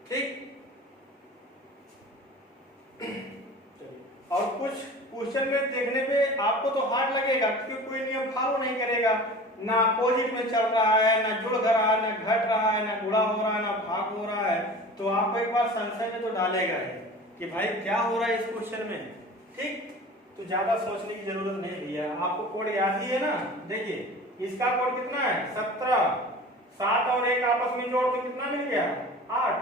ठीक, और कुछ क्वेश्चन में देखने पे आपको तो हार्ड लगेगा क्योंकि कोई नियम फॉलो नहीं करेगा, ना अपोजिट में चल रहा है, ना जुड़ रहा है, ना घट रहा है, ना गुणा हो रहा है, ना भाग हो रहा है। तो आपको एक बार संशय में तो डालेगा है कि भाई क्या हो रहा है इस क्वेश्चन में। ठीक, तो ज्यादा सोचने की जरूरत नहीं भैया, आपको कोड याद ही है ना। देखिए इसका कोड कितना है 17, 7 और 1 आपस में जोड़ तो कितना मिल गया 8।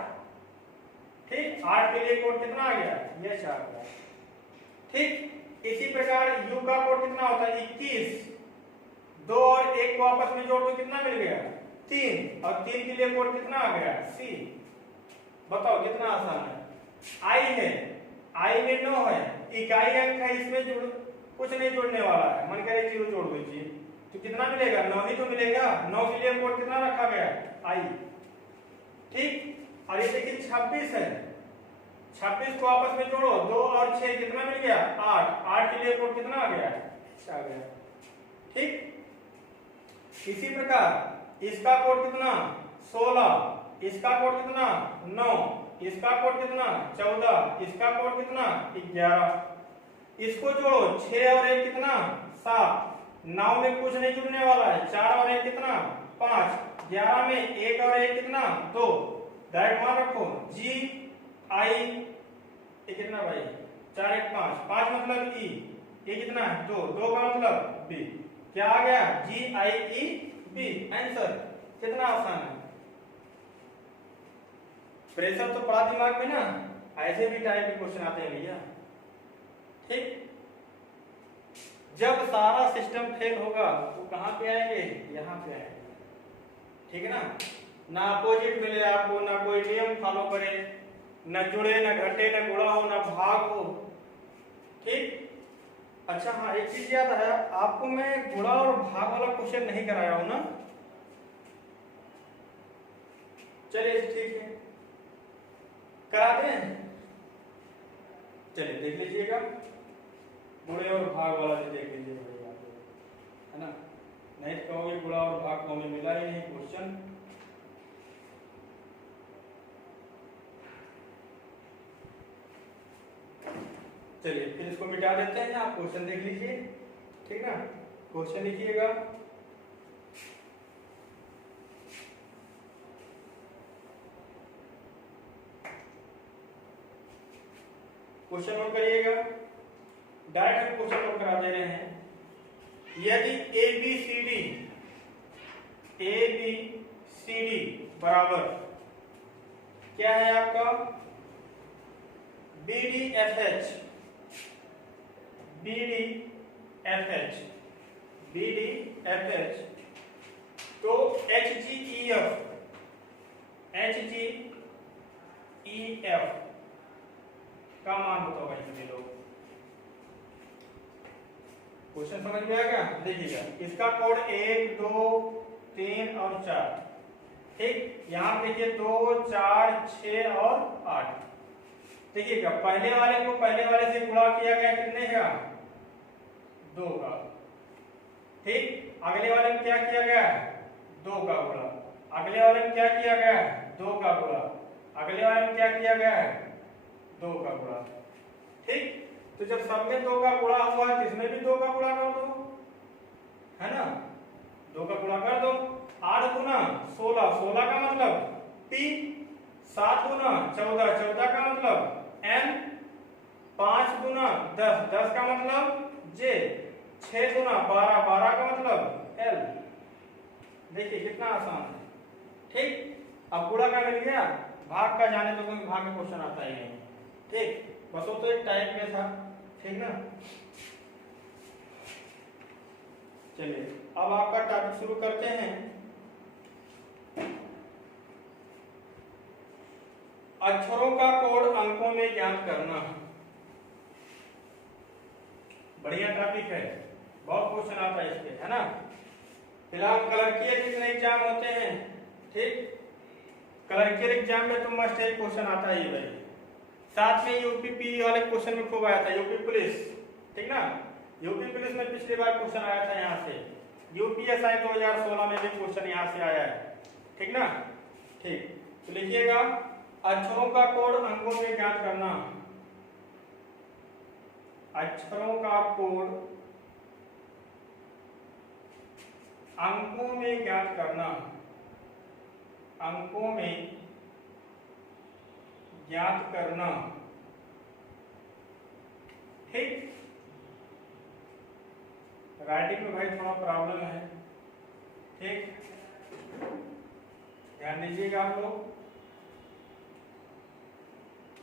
ठीक, 8 के लिए कोड कितना आ गया ये 4। ठीक, इसी प्रकार u का कोड कितना होता है 21, 2 और 1 को आपस में जोड़ तो कितना मिल गया 3, और 3 के लिए कोड कितना आ गया c। बताओ कितना आसान है। i है, i में 9 है, इकाई अंक है, इसमें जोड़ कुछ नहीं जोड़ने वाला है, मन करे 0 जोड़ दीजिए तो कितना मिलेगा 9 ही तो मिलेगा। 9 के लिए कोड कितना रखा गया i। ठीक, और ये देखिए 26 है, 26 को आपस में जोड़ो 2 और 6 कितना मिल गया 8, 8 के लिए कोड कितना आ गया 6 आ गया। ठीक, इसी प्रकार इसका कोड कितना 16, इसका कोड कितना 9, इसका कोड कितना 14, इसका कोड कितना 11। इसको जोड़ो 6 और 1 कितना 7, 9 में कुछ नहीं जुड़ने वाला है, 4 और 1 कितना 5, 11 में 1 और 1 कितना 2। डायरेक्ट मान रखो जी आई, ये कितना भाई 4 1 5, 5 मतलब ई, ये कितना है 2, 2 का मतलब बी, क्या आ गया जी आई ई बी आंसर। कितना आसान है, प्रेशर तो पड़ा दिमाग में ना, ऐसे भी टाइप के क्वेश्चन आते हैं भैया। ठीक, जब सारा सिस्टम फेल होगा तो कहाँ पे आएंगे, यहाँ पे आएंगे, ठीक है ना। ना अपोजिट मिले आपको, ना कोई नियम फॉलो करे, न जुड़े न घटे न गुणा हो न भाग हो, ठीक। अच्छा हाँ, एक चीज याद है आपको, मैं गुणा और भाग वाला क्वेश्चन नहीं कराया हूं ना। चलिए ठीक है, करा दें। चलिए देख लीजिएगा, गुणे और भाग वाला भी देख लीजिएगा भैया, है ना। नहीं तो कहोगे गुणा और भाग को हमें मिला ही नहीं क्वेश्चन। चलिए फिर इसको मिटा देते हैं, आप क्वेश्चन देख लीजिए, ठीक ना। क्वेश्चन लिखिएगा, क्वेश्चन नोट करिएगा, डायरेक्ट क्वेश्चन नोट करा दे रहे हैं। यदि ए बी सी डी बराबर क्या है आपका, B D F H, B D F H, B D F H, तो H G E F, H G E F का मान बताओ भाई सभी लोग। क्वेश्चन समझ में आ गया, देखिएगा इसका कोड 1 2 3 और 4, ठीक। यहाँ देखिए 2 4 6 और 8, देखिएगा पहले वाले को पहले वाले से गुणा किया गया कितने का, 2 का, ठीक। अगले वाले में क्या किया गया, 2 का गुणा, अगले वाले में क्या किया गया, 2 का गुणा, अगले वाले में क्या किया गया, 2 का गुणा, ठीक। तो जब सब में 2 का गुणा हुआ तो इसमें भी 2 का गुणा कर दो, है ना, 2 का गुणा कर दो। 8 गुना 16, 16 का मतलब P, 7 गुना 14, 14 का मतलब N, 5 गुना 10, 10 का मतलब J, 6 गुना 12, 12 का मतलब L। देखिए कितना आसान है, ठीक। अब गुणा का मिल गया, भाग का जाने तो कोई भाग में क्वेश्चन आता ही नहीं, ठीक। बस वो तो एक टाइप में था, ठीक ना। चलिए अब आपका टॉपिक शुरू करते हैं। अक्षरों का कोड अंकों में ज्ञात करना, बढ़िया टॉपिक है, बहुत क्वेश्चन आता है इसके, है ना। फिलहाल क्लर्कियल जितने एग्जाम होते हैं, ठीक, क्लर्कियल एग्जाम में तो मस्ट है क्वेश्चन आता ही भाई। साथ में यूपी वाले क्वेश्चन में खूब आया था, यूपी पुलिस, ठीक ना। यूपी पुलिस में पिछली बार क्वेश्चन आया था यहाँ से, यूपीएसआई 2016 में भी क्वेश्चन यहाँ से आया है, ठीक ना। ठीक, तो लिखिएगा अक्षरों का कोड अंकों में ज्ञात करना, अक्षरों का कोड अंकों में ज्ञात करना, अंकों में ज्ञात करना, ठीक। राइटिंग में भाई थोड़ा प्रॉब्लम है, ठीक, ध्यान दीजिएगा आप लोग।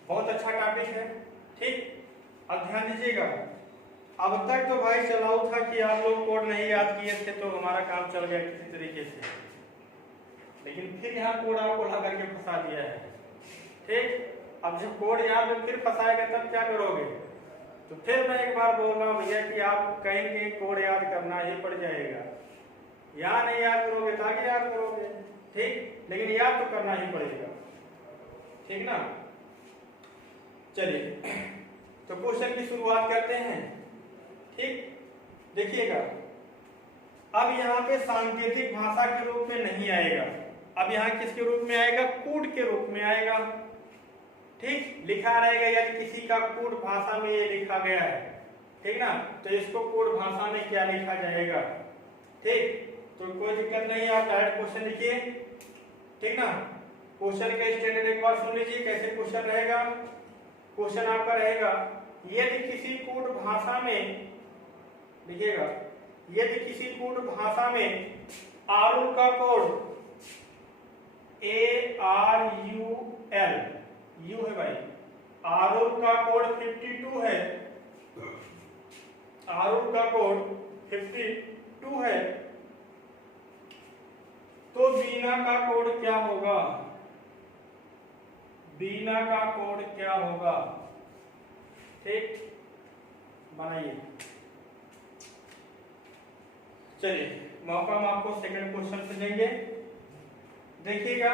बहुत अच्छा टॉपिक है, ठीक। अब ध्यान दीजिएगा, अब तक तो भाई चलाऊ था कि आप लोग कोड नहीं याद किए थे तो हमारा काम चल गया किसी तरीके से, लेकिन फिर यहाँ कोड आपको ला करके फंसा दिया है, ठीक। अब जब कोड याद में फिर फंसाएगा तब क्या करोगे, तो फिर मैं एक बार बोल रहा हूँ भैया कि आप कहीं कहीं कोड याद करना ही पड़ जाएगा, यहाँ नहीं याद करोगे तो आगे याद करोगे, ठीक, लेकिन याद तो करना ही पड़ेगा, ठीक ना। चलिए तो क्वेश्चन की शुरुआत करते हैं, ठीक। देखिएगा अब यहाँ पे सांकेतिक भाषा के रूप में नहीं आएगा, अब यहाँ किसके रूप में आएगा, कोड के रूप में आएगा, ठीक। लिखा रहेगा यदि किसी का कोड भाषा में ये लिखा गया है, ठीक ना, तो इसको कोड भाषा में क्या लिखा जाएगा, ठीक। तो कोई दिक्कत नहीं, आप डायरेक्ट क्वेश्चन लिखिए, ठीक ना। क्वेश्चन का स्टैंडर्ड एक बार सुन लीजिए कैसे क्वेश्चन रहेगा। क्वेश्चन आपका रहेगा यदि किसी कोड भाषा में, लिखिएगा यदि किसी कोड भाषा में आरुल का कोड ARUL, यू है भाई, आरुल का कोड 52 है, आरुल का कोड 52 है, तो बीना का कोड क्या होगा? बीना का कोड क्या होगा? ठीक, बनाइए। चलिए मौका हम आपको सेकंड क्वेश्चन से देंगे। देखिएगा,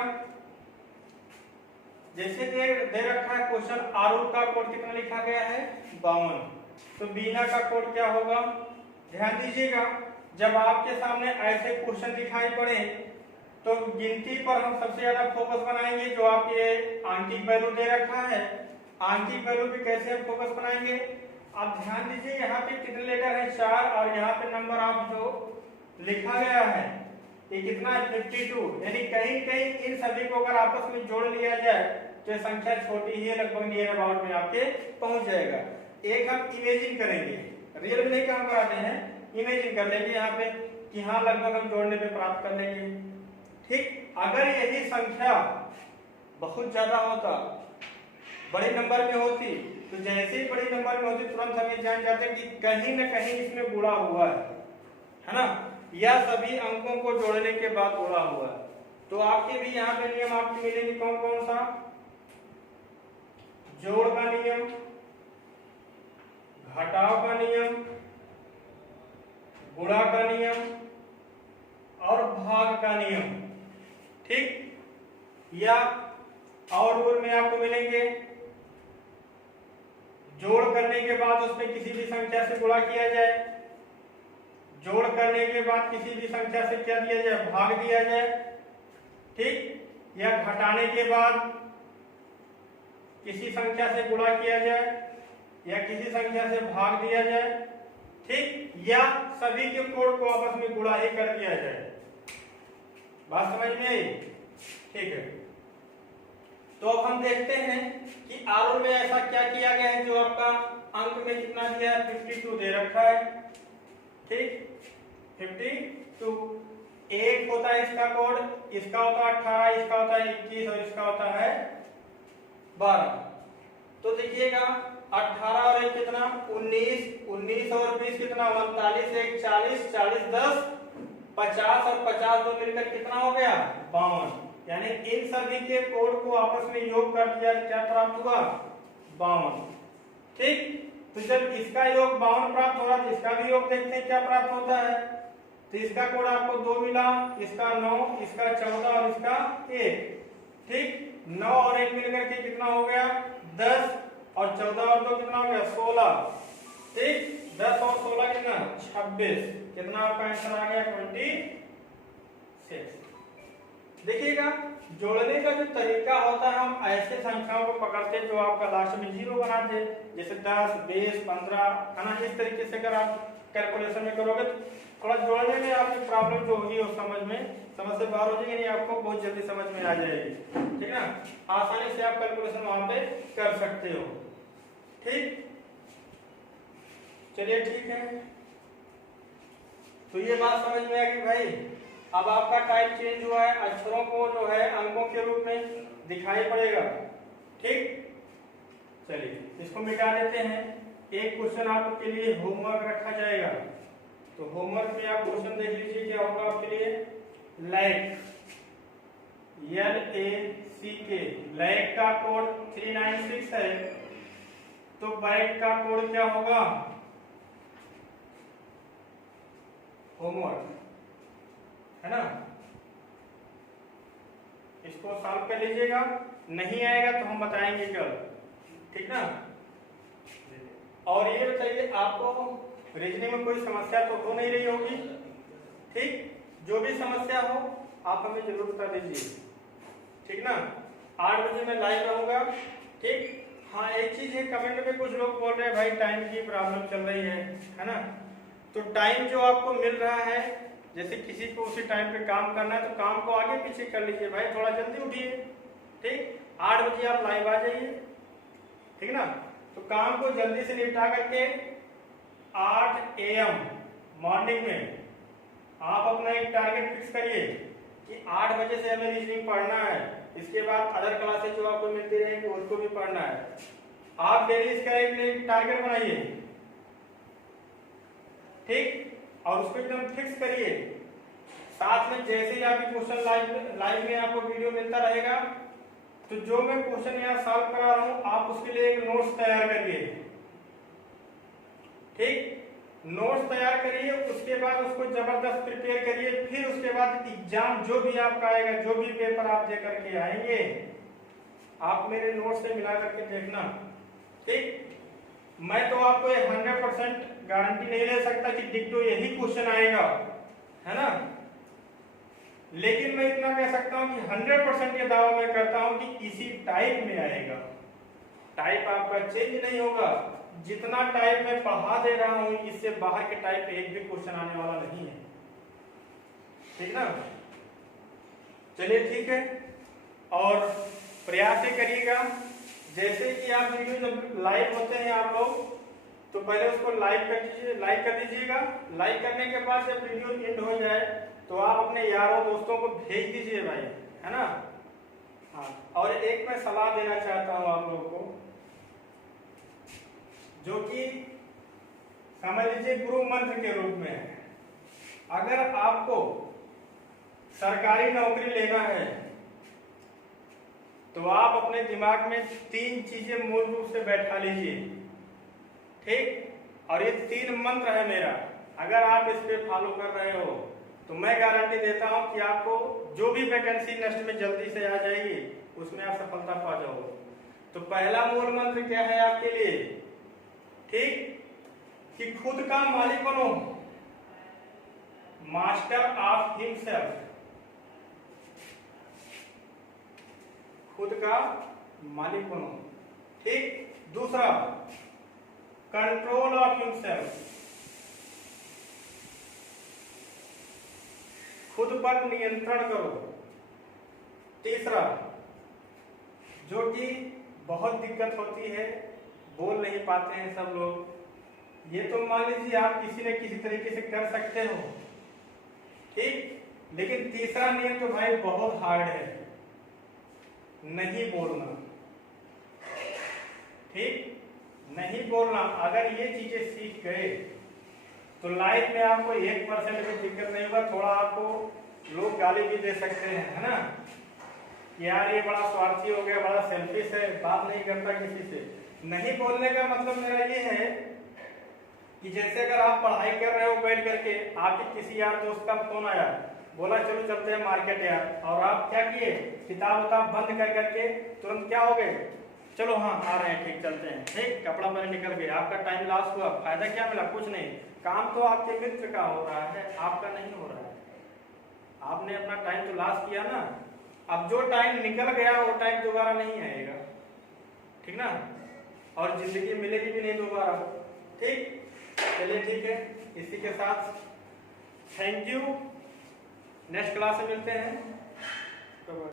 जैसे दे रखा है क्वेश्चन, आरुल का कोड कितना लिखा गया है? 52। तो बीना का कोड क्या होगा? ध्यान दीजिएगा, जब आपके सामने ऐसे क्वेश्चन दिखाई पड़े तो गिनती पर हम सबसे ज्यादा फोकस बनाएंगे। जो आपके आंशिक वैल्यू दे रखा है, आंशिक वैल्यू पे कैसे हम फोकस बनाएंगे? आप ध्यान दीजिए, यहाँ पे कितने लेटर है? 4, और यहाँ पे नंबर ऑफ जो लिखा गया है ये कितना है? 52। यानी कहीं कहीं इन सभी को अगर आपस में जोड़ लिया जाए तो ये संख्या छोटी ही है, लगभग नियर अबाउट में आपके पहुंच जाएगा। एक हम इमेजिन करेंगे, रियल में नहीं काम कराते हैं, इमेजिन कर लेंगे यहाँ पे कि हाँ लगभग हम जोड़ने पे प्राप्त कर लेंगे। ठीक, अगर यही संख्या बहुत ज्यादा होता, बड़े नंबर में होती, तो जैसे ही बड़ी नंबर में होती तुरंत हमें जान जाते कि कहीं न कहीं इसमें गुणा हुआ है ना, या सभी अंकों को जोड़ने के बाद गुणा हुआ है। तो आपके भी यहाँ पे नियम आपके मिलेंगे कौन कौन सा? जोड़ का नियम, घटाव का नियम, गुणा का नियम और भाग का नियम। ठीक, या और रूल में आपको मिलेंगे जोड़ करने के बाद उसमें किसी भी संख्या से गुणा किया जाए, जोड़ करने के बाद किसी भी संख्या से क्या दिया जाए? भाग दिया जाए। ठीक, या घटाने के बाद किसी संख्या से गुणा किया जाए या किसी संख्या से भाग दिया जाए। ठीक, या सभी के कोड को आपस में गुणा ही कर दिया जाए। बात समझ में आई? ठीक है, तो अब हम देखते हैं कि आरोह में ऐसा क्या किया गया है जो आपका अंक में कितना दिया है? 52 दे रखा है। ठीक, 52। एक होता है इसका कोड, इसका होता है 18, इसका होता है 21 और इसका होता है 12। तो देखिएगा 18 और 1 कितना? 19, 19 और 20 कितना? 39, 1 40, 40 10 50 और 50 दो मिलकर कितना हो गया? 52। यानी इन सभी के कोड को आपस में योग कर दिया, क्या प्राप्त हुआ? 52। ठीक, तो जब इसका योग 52 प्राप्त हो रहा है तो इसका भी योग देखते हैं क्या प्राप्त होता है। तो इसका कोड आपको 2 मिला, इसका 9, इसका 14 और इसका 1। ठीक, 9 और 1 मिलकर के कितना हो गया? 10 और 14 और 2 कितना हो गया? 16। ठीक, 10 और 16 कितना? 26। कितना आपका आंसर आ गया? 26। देखिएगा, जोड़ने का जो तरीका होता है, हम ऐसे संख्याओं को पकड़ते जो आपका लास्ट में 0 बनाते, जैसे 10, 20, 15 है ना। इस तरीके से अगर आप कैलकुलेशन में करोगे तो थोड़ा जोड़ने में आपकी प्रॉब्लम जो होगी वो समझ से बाहर हो जाएगी, नहीं आपको बहुत जल्दी समझ में आ जाएगी। ठीक है ना, आसानी से आप कैलकुलेशन वहां पे कर सकते हो। ठीक, चलिए ठीक है, तो ये बात समझ में आ गई भाई। अब आपका टाइप चेंज हुआ है, अक्षरों को जो है अंकों के रूप में दिखाई पड़ेगा। ठीक, चलिए इसको मिटा देते हैं। एक क्वेश्चन आपके लिए होमवर्क रखा जाएगा, तो होमवर्क में आप क्वेश्चन देख लीजिए क्या होगा आपके लिए। लैक, LACK, लैक का कोड 396 है, तो बैक का कोड क्या होगा? होमवर्क है ना, इसको सॉल्व कर लीजिएगा। नहीं आएगा तो हम बताएंगे कल, ठीक ना। और ये बताइए, आपको रीजनिंग में कोई समस्या तो हो नहीं रही होगी? ठीक, जो भी समस्या हो आप हमें जरूर बता दीजिए, ठीक ना। 8 बजे मैं लाइव रहूंगा। ठीक, हाँ एक चीज है, कमेंट में कुछ लोग बोल रहे हैं भाई टाइम की प्रॉब्लम चल रही है ना। तो टाइम जो आपको मिल रहा है, जैसे किसी को उसी टाइम पे काम करना है तो काम को आगे पीछे कर लीजिए भाई, थोड़ा जल्दी उठिए। ठीक, 8 बजे आप लाइव आ जाइए, ठीक ना। तो काम को जल्दी से निपटा करके 8 AM मॉर्निंग में आप अपना एक टारगेट फिक्स करिए कि 8 बजे से हमें रीजनिंग पढ़ना है। इसके बाद अदर क्लासेस जो आपको मिलती रहेंगी उसको भी पढ़ना है। आप डेली इसका एक टारगेट बनाइए, ठीक, और उसको एकदम फिक्स करिए। साथ में जैसे ही आपकी क्वेश्चन लाइव में आपको वीडियो मिलता रहेगा, तो जो मैं क्वेश्चन यहाँ सॉल्व करा रहा हूँ आप उसके लिए एक नोट्स तैयार करिए। ठीक, नोट्स तैयार करिए, उसके बाद उसको जबरदस्त प्रिपेयर करिए। फिर उसके बाद एग्जाम जो भी आपका आएगा, जो भी पेपर आप दे करके आएंगे, आप मेरे नोट्स से मिला करके देखना। ठीक, मैं तो आपको 100% गारंटी नहीं ले सकता कि डिक्टो यही क्वेश्चन आएगा, है ना, लेकिन मैं इतना कह सकता हूं कि 100% ये दावा मैं करता हूं कि इसी टाइप में आएगा। टाइप आपका चेंज नहीं होगा। जितना टाइप मैं पढ़ा दे रहा हूं, इससे बाहर के टाइप एक भी क्वेश्चन आने वाला नहीं है। ठीक ना, चलिए ठीक है, और प्रयास ये करिएगा जैसे कि आप वीडियो जब लाइव होते हैं आप लोग, तो पहले उसको लाइक कर दीजिएगा। लाइक करने के बाद जब वीडियो एंड हो जाए तो आप अपने यारों दोस्तों को भेज दीजिए भाई, है ना। हाँ, और एक मैं सलाह देना चाहता हूँ आप लोगों को, जो कि समझ लीजिए गुरु मंत्र के रूप में है। अगर आपको सरकारी नौकरी लेना है तो आप अपने दिमाग में 3 चीजें मूल रूप से बैठा लीजिए। ठीक, और ये 3 मंत्र है मेरा, अगर आप इस पे फॉलो कर रहे हो तो मैं गारंटी देता हूं कि आपको जो भी वैकेंसी नेक्स्ट में जल्दी से आ जाएगी उसमें आप सफलता पा जाओगे। तो पहला मूल मंत्र क्या है आपके लिए? ठीक, कि खुद का मालिक बनो, मास्टर ऑफ हिमसेल्फ। खुद का मालिक बनो। ठीक, दूसरा कंट्रोल ऑफ हिमसेल्फ, खुद पर नियंत्रण करो। तीसरा, जो कि बहुत दिक्कत होती है, बोल नहीं पाते हैं सब लोग, ये तो मान लीजिए आप किसी न किसी तरीके से कर सकते हो। ठीक, लेकिन तीसरा नियम तो भाई बहुत हार्ड है, नहीं बोलना। ठीक, नहीं बोलना। अगर ये चीजें सीख गए तो लाइफ में आपको 1% भी दिक्कत नहीं होगा। थोड़ा आपको लोग गाली भी दे सकते हैं, है ना, कि यार ये बड़ा स्वार्थी हो गया, बड़ा सेल्फिश है, बात नहीं करता किसी से। नहीं बोलने का मतलब मेरा ये है कि जैसे अगर आप पढ़ाई कर रहे हो बैठ करके, आपके किसी यार दोस्त का फोन आया, बोला चलो चलते हैं मार्केट यार, और आप क्या किए, किताब उताब बंद कर करके तुरंत क्या हो गए, चलो हाँ आ रहे हैं, ठीक चलते हैं। ठीक, कपड़ा पहले निकल गया, आपका टाइम लॉस हुआ, फायदा क्या मिला? कुछ नहीं। काम तो आपके मित्र का हो रहा है, आपका नहीं हो रहा है। आपने अपना टाइम तो लॉस किया ना। अब जो टाइम निकल गया वो टाइम दोबारा नहीं आएगा, ठीक ना, और जिंदगी मिलेगी भी नहीं दोबारा। ठीक, चलिए ठीक है, इसी के साथ थैंक यू। नेक्स्ट क्लास में मिलते हैं।